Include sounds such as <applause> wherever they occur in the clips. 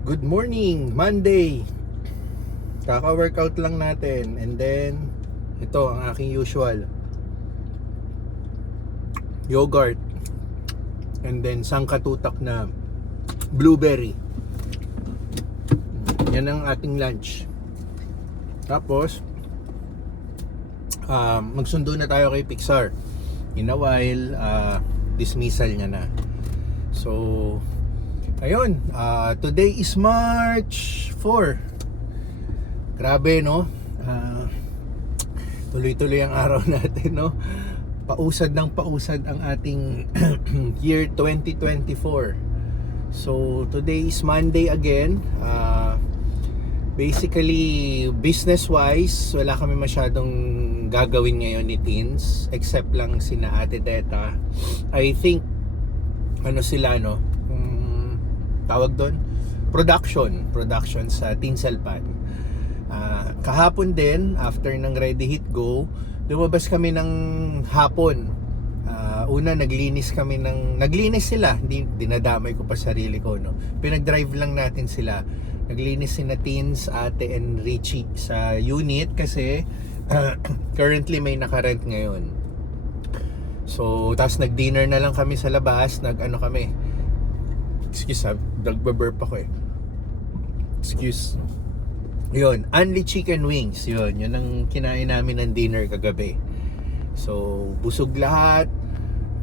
Good morning, Monday. Kaka-workout lang natin and then ito ang aking usual. Yogurt and then sangkatutak na blueberry. Yan ang ating lunch. Tapos um, magsundo na tayo kay Pixar. In a while, uh, dismissal niya na. So, ayun, uh, today is March 4. Grabe, no? Ah, tuloy-tuloy ang araw <laughs> natin, no? Pausad ng pausad ang ating <clears throat> year 2024. So, today is Monday again. Ah, basically, business-wise, wala kami masyadong gagawin ngayon ni Teens. Except lang sina Ate Teta. I think, ano sila, no? Tawag doon? Production. Production sa Tinselpan. Ah, kahapon din, after ng Ready Hit Go, lumabas kami ng hapon. Ah, una, naglinis kami ng... Naglinis sila. Hindi, dinadamay ko pa sarili ko, no? Pinag-drive lang natin sila. Naglinis si Teens, Ate, and Richie sa unit kasi ah, <clears throat> currently may nakarent ngayon. So, tapos nag-dinner na lang kami sa labas. Nag-ano kami. Excuse ha, nagbe-burp ako eh. Excuse. Yun, Unli Chicken Wings. Yun, yun ang kinain namin ng dinner kagabi. So, busog lahat.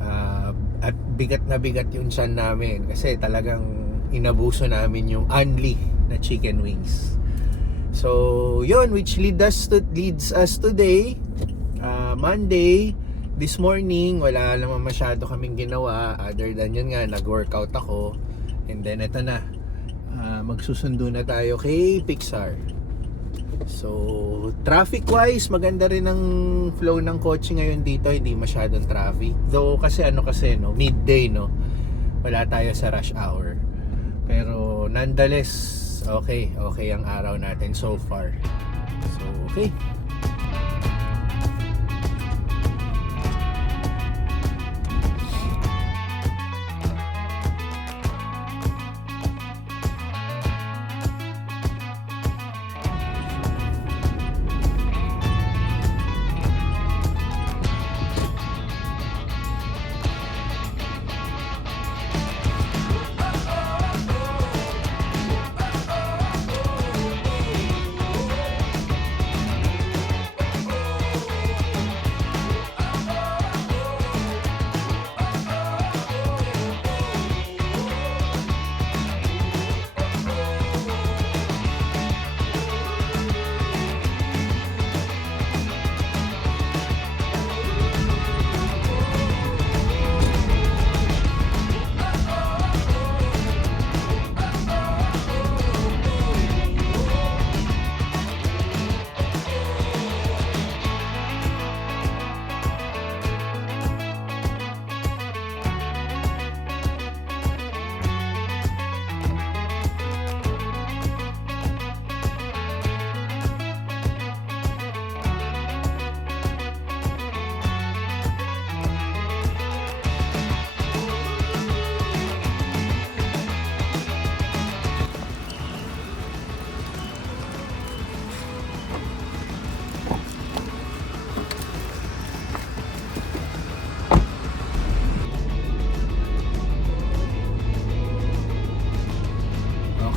ah, at bigat na bigat yung tiyan namin. Kasi talagang inabuso namin yung Unli na chicken wings. So, yun, which lead us to, leads us today, ah, Monday, this morning, wala naman masyado kaming ginawa other than yun nga, nag-workout ako. And then, ito na, ah, magsusundo na tayo kay Pixar. So, traffic-wise, maganda rin ang flow ng kotse ngayon dito, hindi masyadong traffic. Though, kasi ano kasi, no, midday, no, wala tayo sa rush hour. Pero, nonetheless, okay, okay ang araw natin so far. So, okay.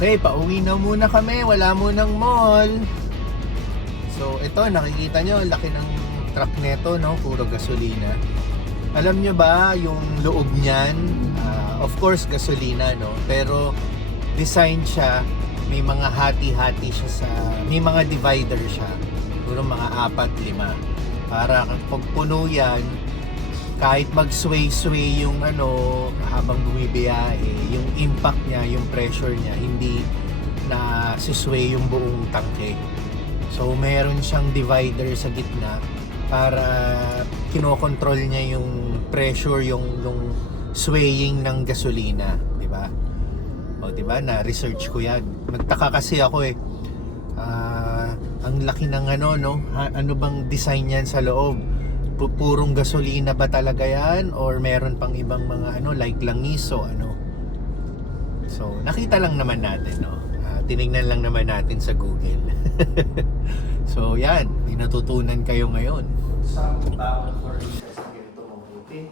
Okay, pauwi na muna kami. Wala munang mall. So, ito, nakikita nyo, laki ng truck neto, no? Puro gasolina. Alam nyo ba, yung loob niyan, ah, of course, gasolina, no? Pero, design siya, may mga hati-hati siya sa, may mga divider siya. Puro mga apat, lima. Para pag puno yan, kahit mag-sway-sway yung ano habang bumibiyahe, yung impact niya, yung pressure niya, hindi na sisway yung buong tangke. So meron siyang divider sa gitna para kinokontrol niya yung pressure, yung, yung swaying ng gasolina, di ba? O di ba na research ko 'yan. Nagtaka kasi ako eh. Ah, ang laki ng ano no, Ha- ano bang design niyan sa loob? Pu- purong gasolina ba talaga yan or meron pang ibang mga ano like langis o ano so nakita lang naman natin no Ah, tinignan lang naman natin sa Google. <laughs> so yan, may natutunan kayo ngayon. Some bawal for recess tomorrow, okay?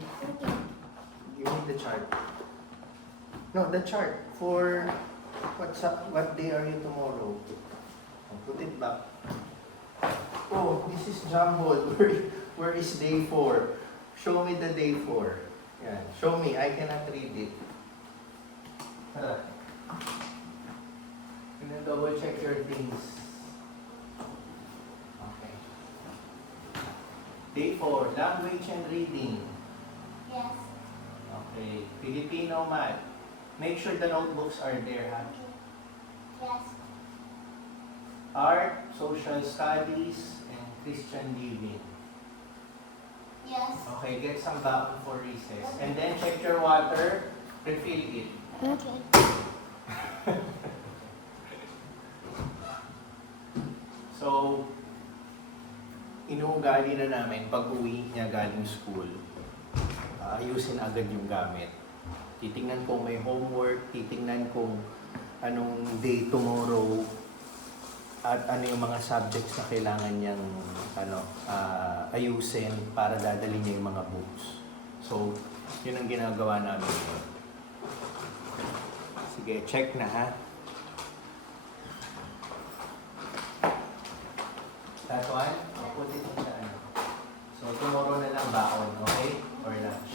Give me the chart. No, the chart for what's up, what day are you tomorrow? Put it back. Oh, this is jumbled. <laughs> Where, where is day 4? Show me the day 4. Yeah, show me. I cannot read it. Tara. Gonna double check your things. Okay. Day 4, language and reading. Yes. Okay. Filipino math. Make sure the notebooks are there, ha? Yes. Art, social studies, and Christian living. Yes. Okay, get some baon for recess. And then check your water, refill it. Okay. <laughs> So, inuugali na namin pag uwi niya galing school, ah, ayusin agad yung gamit. Titingnan kung may homework, titingnan kung anong day tomorrow, at ano yung mga subjects na kailangan niyang ano, ah, ayusin para dadalhin niya yung mga books. So, yun ang ginagawa namin. Sige, check na ha. That one, I'll put it in the ano. So, tomorrow na lang baon, okay? Or lunch.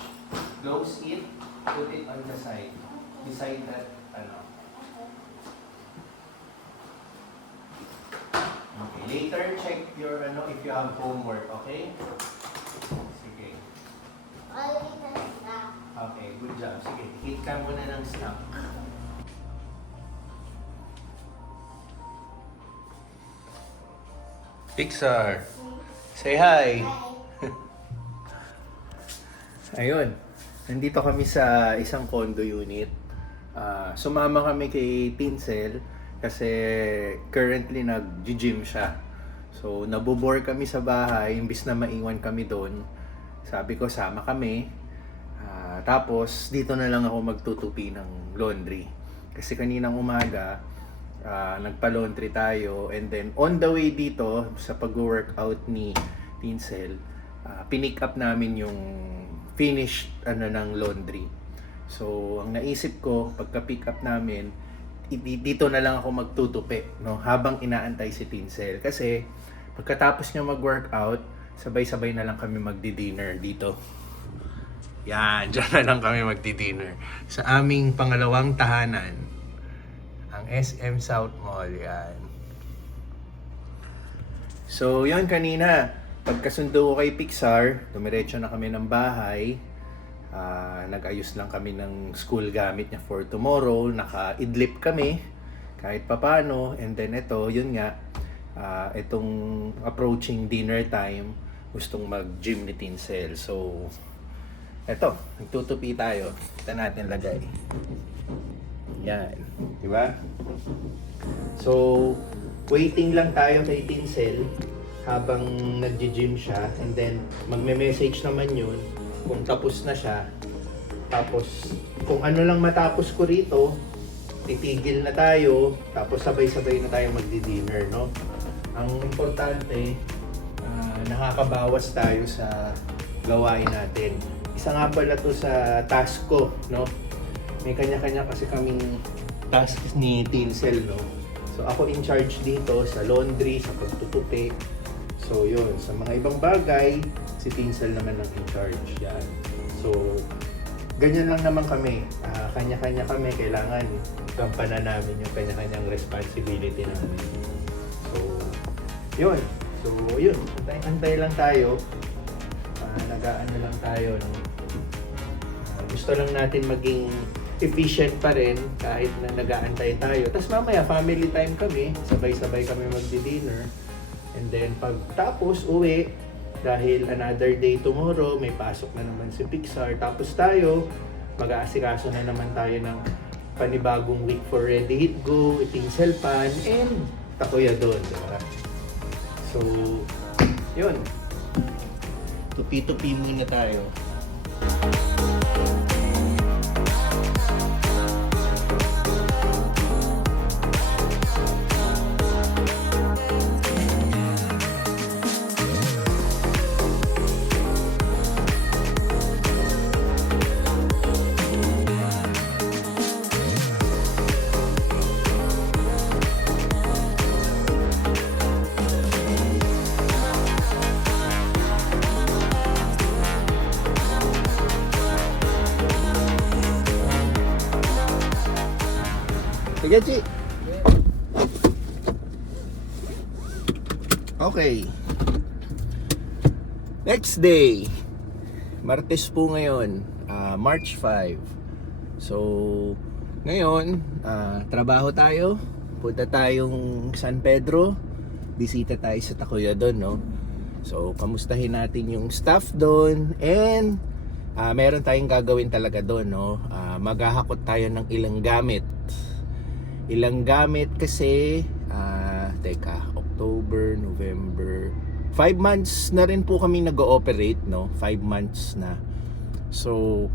Close it, put it on the side. Beside that, ano. Okay, later check your, ano, if you have homework, okay? Sige. I'll eat a snack. Okay, good job. Sige, eat ka muna ng snack. Pixar, say hi! <laughs> Ayun, nandito kami sa isang condo unit. Ah, sumama kami kay Tinsel kasi currently nag-gym siya. So, nabobore kami sa bahay, imbis na maiwan kami doon. Sabi ko, sama kami. Ah, tapos, dito na lang ako magtutupi ng laundry. Kasi kaninang umaga, ah, nagpa-laundry tayo. And then, on the way dito, sa pag-workout ni Tinsel, ah, pinick up namin yung finished ano ng laundry. So, ang naisip ko, pagka-pick up namin, dito na lang ako magtutupi, no? Habang inaantay si Tinsel. Kasi, pagkatapos niya mag-workout, sabay-sabay na lang kami magdi-dinner dito. Yan, <laughs> dyan na lang kami magdi-dinner. Sa aming pangalawang tahanan, ang SM South Mall, yan. So, yun kanina. Pagkasundo ko kay Pixar, dumiretso na kami ng bahay. Ah, nag-ayos lang kami ng school gamit niya for tomorrow. Naka-idlip kami kahit papano. And then ito, yun nga, ah, itong approaching dinner time, gustong mag-gym ni Tinsel. So, eto, nagtutupi tayo. Kita natin lagay. Yan. Di ba? So, waiting lang tayo kay Tinsel habang nagji-gym siya and then magme-message naman yun kung tapos na siya. Tapos, kung ano lang matapos ko rito, titigil na tayo, tapos sabay-sabay na tayo magdi-dinner, no? Ang importante, ah, nakakabawas tayo sa gawain natin. Isa nga pala to sa task ko, no? May kanya-kanya kasi kaming task ni Tinsel, no? So ako in charge dito sa laundry, sa pagtutupi. So yun, sa mga ibang bagay, si Tinsel naman ang in charge. Yan. So, ganyan lang naman kami. Ah, kanya-kanya kami, kailangan gampanan namin yung kanya-kanyang responsibility namin. So, yun. So, yun. Antay-antay lang tayo. Ah, nag-aano lang tayo. No? Ah, gusto lang natin maging efficient pa rin kahit na nag-aantay tayo. Tapos mamaya, family time kami. Sabay-sabay kami magdi-dinner. And then, pag tapos, uwi. Dahil another day tomorrow, may pasok na naman si Pixar. Tapos tayo, mag-aasikaso na naman tayo ng panibagong week for Ready Hit Go, Iting Selpan, and Takoya doon, di? So, yun. Tupi-tupi muna tayo. Sige. Okay. Next day. Martes po ngayon. ah, March 5. So, ngayon, ah, trabaho tayo. Punta tayong San Pedro. Bisita tayo sa Takuya doon, no? So, kamustahin natin yung staff doon. And, ah, meron tayong gagawin talaga doon, no? Ah, maghahakot tayo ng ilang gamit. Ilang gamit kasi, ah, teka, October, November, 5 months na rin po kami nag-ooperate, no? 5 months na. So,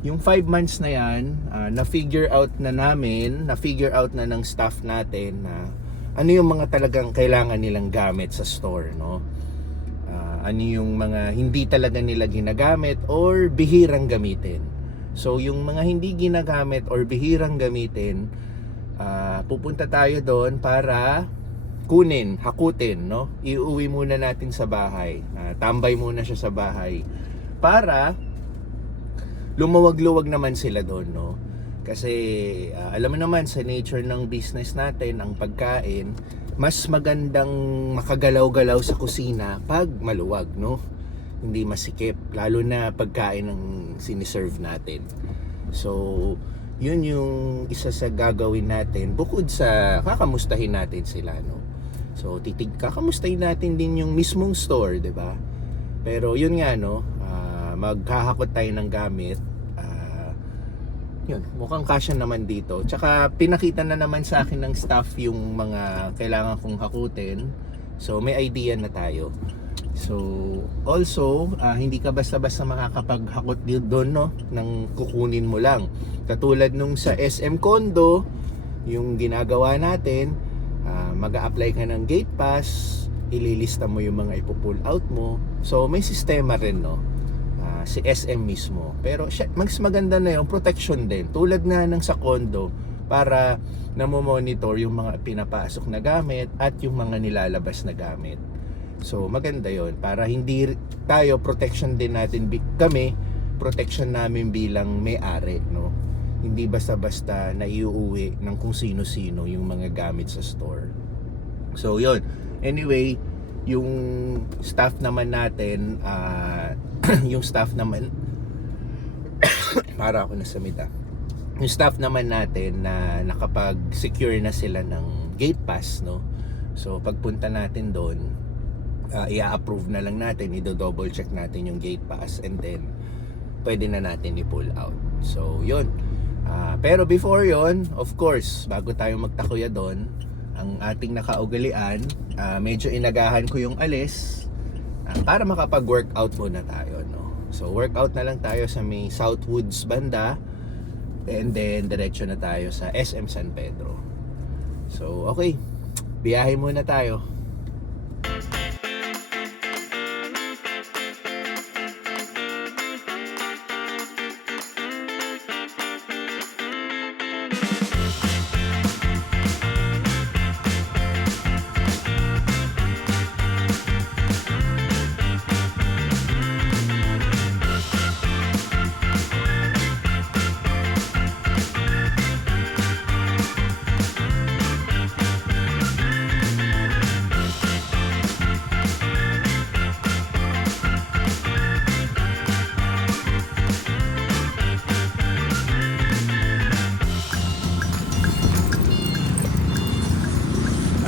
yung 5 months na yan, ah, na-figure out na namin, na-figure out na ng staff natin na ano yung mga talagang kailangan nilang gamit sa store, no? Ah, ano yung mga hindi talaga nila ginagamit or bihirang gamitin. So, yung mga hindi ginagamit or bihirang gamitin, ah, pupunta tayo doon para kunin, hakutin, no? Iuwi muna natin sa bahay. Ah, tambay muna siya sa bahay para lumawag-luwag naman sila doon, no? Kasi ah, alam mo naman sa nature ng business natin, ang pagkain, mas magandang makagalaw-galaw sa kusina pag maluwag, no? Hindi masikip, lalo na pagkain ng siniserve natin. So, yun yung isa sa gagawin natin bukod sa kakamustahin natin sila, no? So, titig kakamustahin natin din yung mismong store, 'di ba? Pero yun nga no, ah, maghahakot tayo ng gamit. ah, yun, mukhang kasya naman dito. Tsaka pinakita na naman sa akin ng staff yung mga kailangan kong hakutin. So may idea na tayo. So also, ah, hindi ka basta-basta makakapaghakot doon no, nang kukunin mo lang. Katulad nung sa SM Condo, yung ginagawa natin, ah, mag-a-apply ka ng gate pass, ililista mo yung mga ipo-pull out mo. So may sistema rin no. Ah, si SM mismo. Pero mas maganda na yung protection din. Tulad na ng sa condo para namo-monitor yung mga pinapasok na gamit at yung mga nilalabas na gamit. So maganda yon para hindi tayo protection din natin kami protection namin bilang may-ari no. Hindi basta-basta na iuuwi ng kung sino-sino yung mga gamit sa store. So yon. Anyway, yung staff naman natin ah, <clears throat> yung staff naman <coughs> para ako nasamita yung staff naman natin na nakapag-secure na sila ng gate pass no so pagpunta natin doon uh, i-approve na lang natin i-double check natin yung gate pass and then pwede na natin i-pull out. So yun. Ah, pero before yon of course bago tayo magtakuya doon ang ating nakaugalian ah, medyo inagahan ko yung alis ah, para makapag-workout muna tayo no? So workout na lang tayo sa may Southwoods banda and then diretso na tayo sa SM San Pedro. So okay. Biyahe muna tayo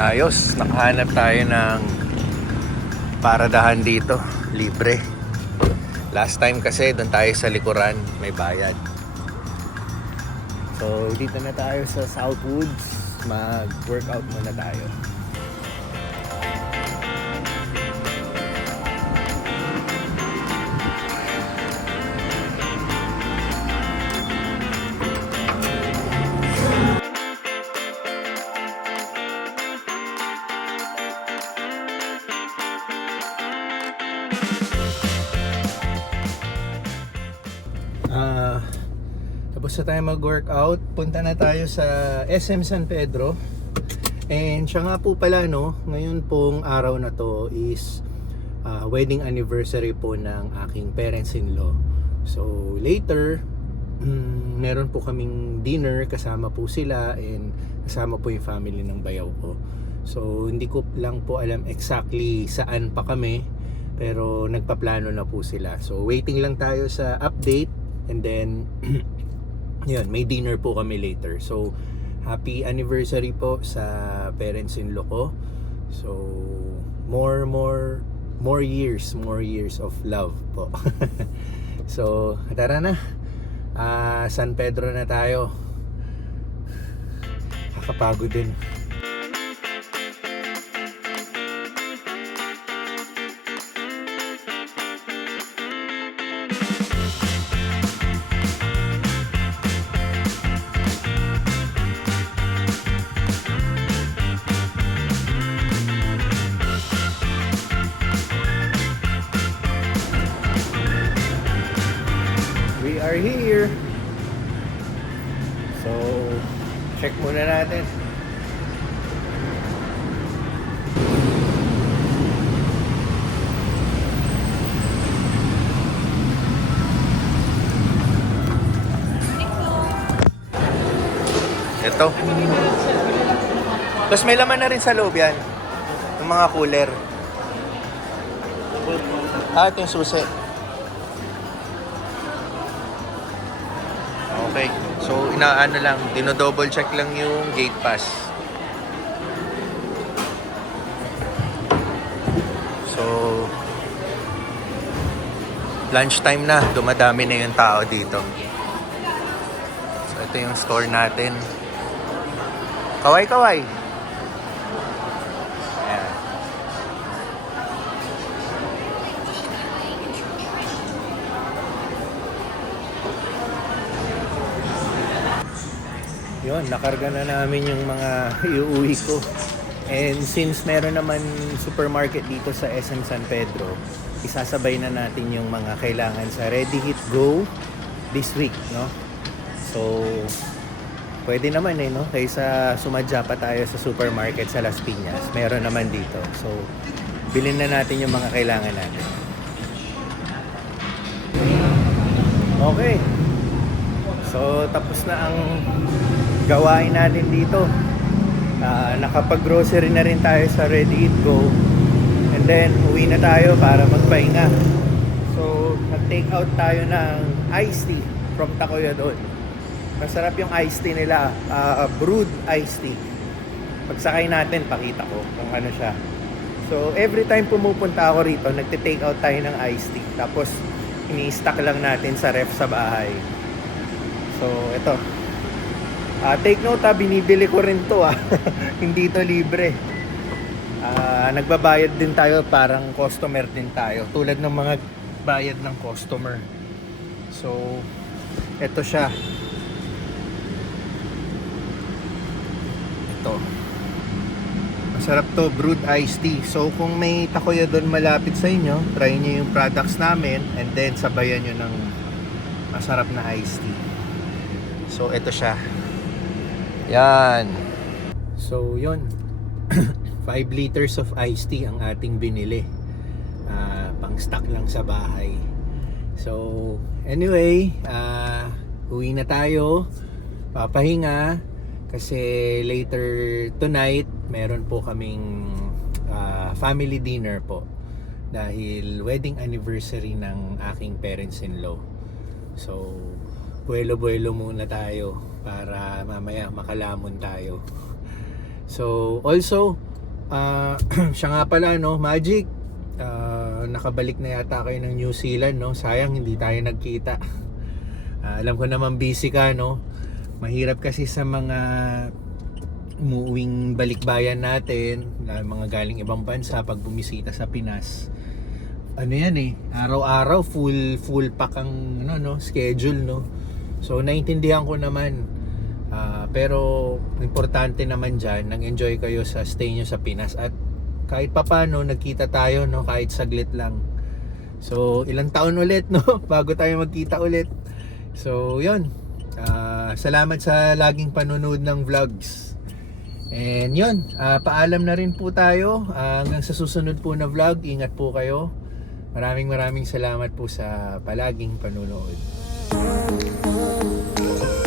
Ayos, nakahanap tayo ng paradahan dito, libre. Last time kasi doon tayo sa likuran, may bayad. So, dito na tayo sa Southwoods, mag-workout muna tayo. Tapos na tayo mag-workout, punta na tayo sa SM San Pedro. And siya nga po pala no, ngayon pong araw na to is ah, wedding anniversary po ng aking parents-in-law. So later, mm, meron po kaming dinner kasama po sila and kasama po yung family ng bayaw ko. So hindi ko lang po alam exactly saan pa kami pero nagpaplano na po sila. So waiting lang tayo sa update and then <clears throat> yun, may dinner po kami later. So happy anniversary po sa parents-in-law ko. So more more more years, more years of love po. <laughs> so tara na. Ah, San Pedro na tayo. Kakapagod din. Check muna natin. Ito. Tapos may laman na rin sa loob yan. Yung mga cooler. Ah, ito yung susi. Okay. So, inaano lang, dino-double check lang yung gate pass. So, lunchtime na, dumadami na yung tao dito. So, ito yung store natin. Kaway-kaway. Yun, nakarga na namin yung mga <laughs> iuwi ko. And since meron naman supermarket dito sa SM San Pedro, isasabay na natin yung mga kailangan sa Ready Hit Go this week, no? So, pwede naman eh, no? Kaysa sumadya pa tayo sa supermarket sa Las Piñas, meron naman dito. So, bilhin na natin yung mga kailangan natin. Okay. So, tapos na ang gawain natin dito. Ah, nakapag-grocery na rin tayo sa Ready Eat Go. And then, uwi na tayo para magpahinga. So, nag-take out tayo ng iced tea from Takoya doon. Masarap yung iced tea nila. ah, brewed iced tea. Pagsakay natin, pakita ko kung ano siya. So, every time pumupunta ako rito, nagte-take out tayo ng iced tea. Tapos, ini-stack lang natin sa ref sa bahay. So, ito. Ah, take note ha, binibili ko rin to ah. <laughs> Hindi to libre. Ah, nagbabayad din tayo, parang customer din tayo. Tulad ng mga bayad ng customer. So, ito siya. Ito. Masarap to, brewed iced tea. So, kung may takoya doon malapit sa inyo, try nyo yung products namin and then sabayan nyo ng masarap na iced tea. So, ito siya. Yan. So, yun. <coughs> 5 liters of iced tea ang ating binili. Ah, pang stock lang sa bahay. So, anyway, ah, uwi na tayo. Papahinga. Kasi later tonight, meron po kaming ah, family dinner po. Dahil wedding anniversary ng aking parents-in-law. So, buwelo-buwelo muna tayo para mamaya makalamon tayo. So, also, ah, <clears throat> siya nga pala, no, Magic, ah, nakabalik na yata kayo ng New Zealand, no? Sayang, hindi tayo nagkita. <laughs> Ah, alam ko naman busy ka, no? Mahirap kasi sa mga umuwing balikbayan natin, na mga galing ibang bansa, pag bumisita sa Pinas, ano yan eh, araw-araw full full pack ang ano no, schedule no. So naintindihan ko naman. Ah, pero importante naman diyan, nag-enjoy kayo sa stay nyo sa Pinas at kahit papano nagkita tayo no, kahit saglit lang. So ilang taon ulit no <laughs> bago tayo magkita ulit. So 'yun. Ah, salamat sa laging panonood ng vlogs. And 'yun, ah, paalam na rin po tayo Ah, hanggang sa susunod po na vlog. Ingat po kayo. Maraming maraming salamat po sa palaging panonood. Oh, oh, oh.